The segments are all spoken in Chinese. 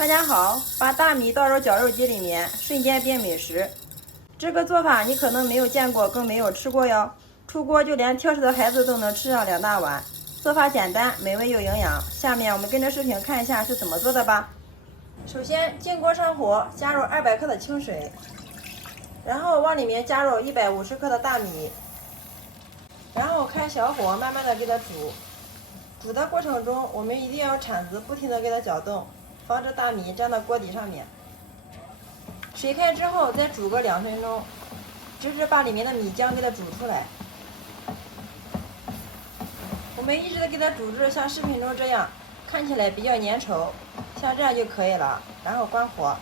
大家好，把大米倒入绞肉机里面，瞬间变美食。这个做法你可能没有见过，更没有吃过哟。出锅就连挑食的孩子都能吃上2大碗。做法简单，美味又营养。下面我们跟着视频看一下是怎么做的吧。首先进锅上火，加入200克的清水，然后往里面加入150克的大米，然后开小火慢慢的给它煮。煮的过程中，我们一定要铲子不停的给它搅动，防止大米粘到锅底上面。水开之后再煮个2分钟，直至把里面的米浆给它煮出来。我们一直给它煮至像视频中这样，看起来比较粘稠，像这样就可以了。然后关火。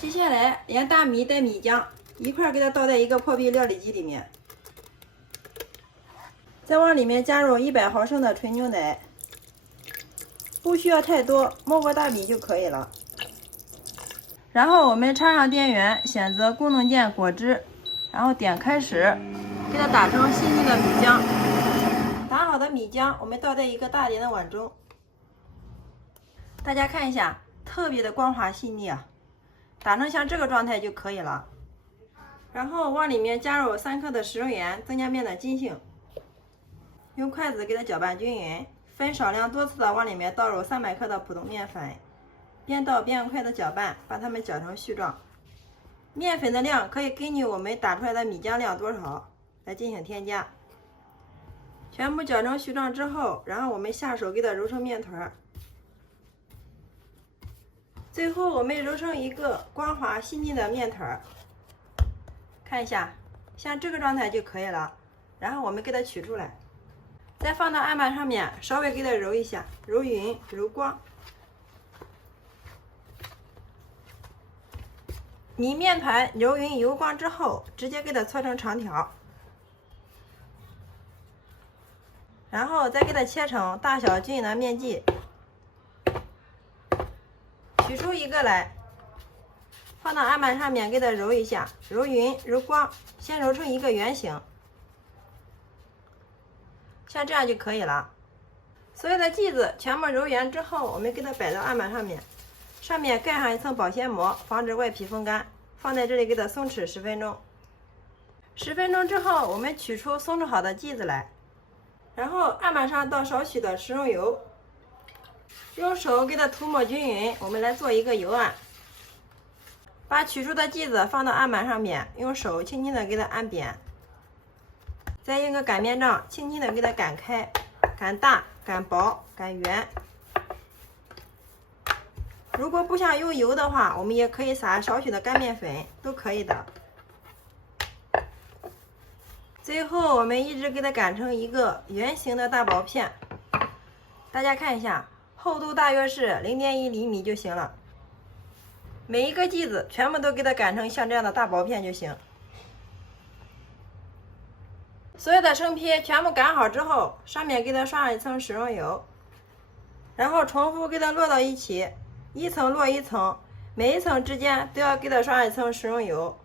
接下来连大米带米浆一块给它倒在一个破壁料理机里面，再往里面加入100毫升的纯牛奶，不需要太多，没过大米就可以了。然后我们插上电源，选择功能键果汁，然后点开始，给它打成细腻的米浆。打好的米浆我们倒在一个大点的碗中，大家看一下，特别的光滑细腻啊，打成像这个状态就可以了。然后往里面加入3克的食用盐，增加面的筋性。用筷子给它搅拌均匀，分少量多次的往里面倒入300克的普通面粉，边倒边用筷子搅拌，把它们搅成絮状。面粉的量可以根据我们打出来的米浆量多少来进行添加。全部搅成絮状之后，然后我们下手给它揉成面团。最后我们揉成一个光滑细腻的面团，看一下，像这个状态就可以了。然后我们给它取出来，再放到案板上面，稍微给它揉一下，揉匀揉光。米面团揉匀揉光之后，直接给它搓成长条，然后再给它切成大小均匀的面剂。取出一个来，放到案板上面给它揉一下，揉匀揉光，先揉成一个圆形，像这样就可以了。所有的剂子全部揉圆之后，我们给它摆到案板上面，上面盖上一层保鲜膜，防止外皮风干。放在这里给它松弛10分钟。10分钟之后，我们取出松弛好的剂子来，然后案板上倒少许的食用油，用手给它涂抹均匀。我们来做一个油案，把取出的剂子放到案板上面，用手轻轻的给它按扁，再用个擀面杖轻轻的给它擀开，擀大、擀薄、擀圆。如果不想用油的话，我们也可以撒少许的干面粉，都可以的。最后我们一直给它擀成一个圆形的大薄片，大家看一下，厚度大约是0.1厘米就行了。每一个剂子全部都给它擀成像这样的大薄片就行。所有的生坯全部擀好之后，上面给它刷上一层食用油，然后重复给它摞到一起，一层摞一层，每一层之间都要给它刷一层食用油。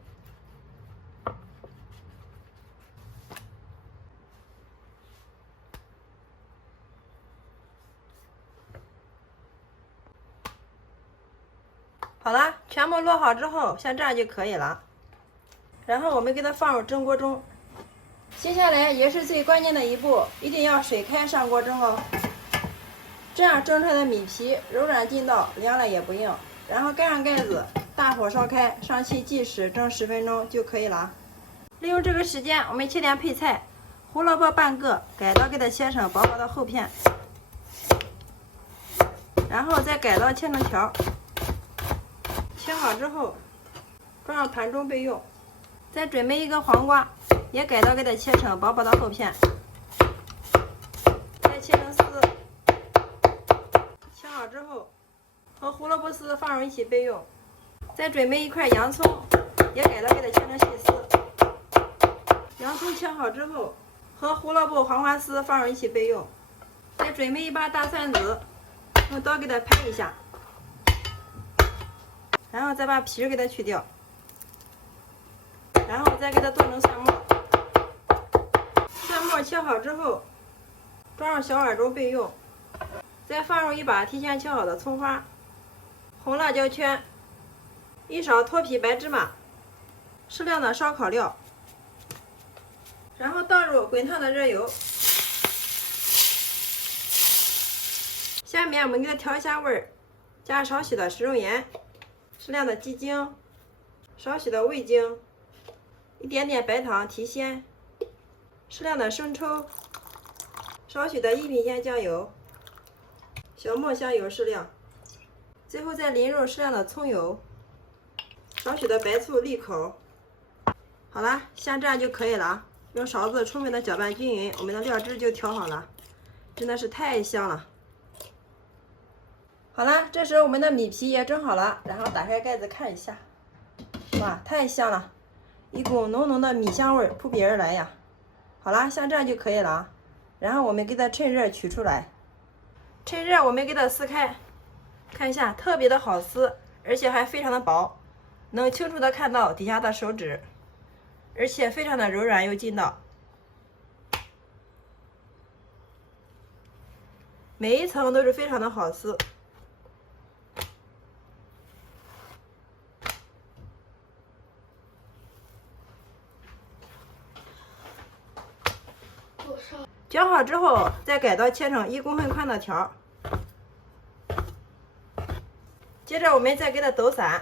好了，全部摞好之后，像这样就可以了。然后我们给它放入蒸锅中。接下来也是最关键的一步，一定要水开上锅蒸哦。这样蒸出来的米皮柔软劲道，凉了也不硬。然后盖上盖子，大火烧开，上气计时蒸10分钟就可以了。利用这个时间，我们切点配菜，胡萝卜半个，改刀给它切成薄薄的厚片，然后再改刀切成条。切好之后，装上盘中备用。再准备一个黄瓜，也改刀给它切成薄薄的厚片，再切成丝。切好之后，和胡萝卜丝放入一起备用。再准备一块洋葱，也改刀给它切成细丝。洋葱切好之后，和胡萝卜、黄瓜丝放入一起备用。再准备一把大蒜子，用刀给它拍一下，然后再把皮给它去掉，然后再给它做成蒜末。蒜末切好之后，装上小碗中备用。再放入一把提前切好的葱花，红辣椒圈，一勺脱皮白芝麻，适量的烧烤料，然后倒入滚烫的热油。下面我们给它调一下味儿，加少许的食用盐，适量的鸡精，少许的味精，一点点白糖提鲜，适量的生抽，少许的一品鲜酱油，小磨香油适量，最后再淋入适量的葱油，少许的白醋利口。好了，像这样就可以了。用勺子充分的搅拌均匀，我们的料汁就调好了，真的是太香了。好了，这时我们的米皮也蒸好了，然后打开盖子看一下，哇，太香了，一股浓浓的米香味扑鼻而来呀。好了，像这样就可以了啊。然后我们给它趁热取出来，趁热我们给它撕开，看一下，特别的好撕，而且还非常的薄，能清楚的看到底下的手指，而且非常的柔软又劲道，每一层都是非常的好撕。卷好之后，再改刀切成1公分宽的条。接着我们再给它抖散。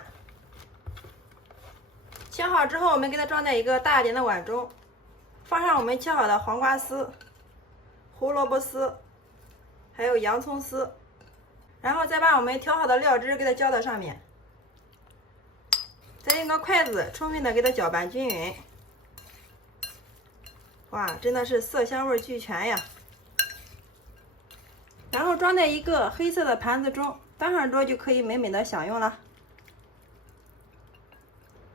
切好之后，我们给它装在一个大一点的碗中，放上我们切好的黄瓜丝、胡萝卜丝，还有洋葱丝，然后再把我们调好的料汁给它浇到上面，再用个筷子充分的给它搅拌均匀。哇，真的是色香味俱全呀！然后装在一个黑色的盘子中，端上桌就可以美美的享用了。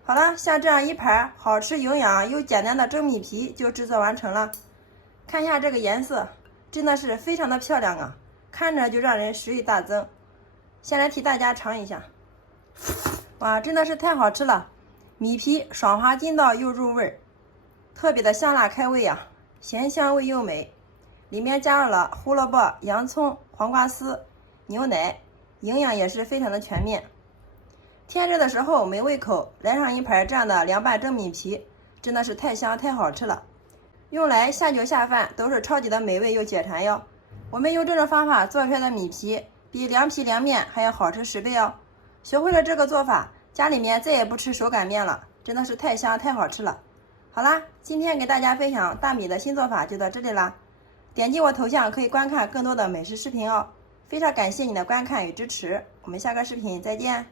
好了，像这样一盘好吃、营养又简单的蒸米皮就制作完成了。看一下这个颜色，真的是非常的漂亮啊，看着就让人食欲大增。先来替大家尝一下，哇，真的是太好吃了！米皮爽滑筋道又入味儿。特别的香辣开胃啊，咸香味又美，里面加入了胡萝卜、洋葱、黄瓜丝、牛奶，营养也是非常的全面。天热的时候没胃口，来上一盘这样的凉拌蒸米皮，真的是太香太好吃了，用来下酒下饭都是超级的美味又解馋哟。我们用这种方法做出来的米皮，比凉皮凉面还要好吃10倍哦。学会了这个做法，家里面再也不吃手擀面了，真的是太香太好吃了。好啦，今天给大家分享大米的新做法就到这里啦。点击我头像可以观看更多的美食视频哦。非常感谢你的观看与支持，我们下个视频再见。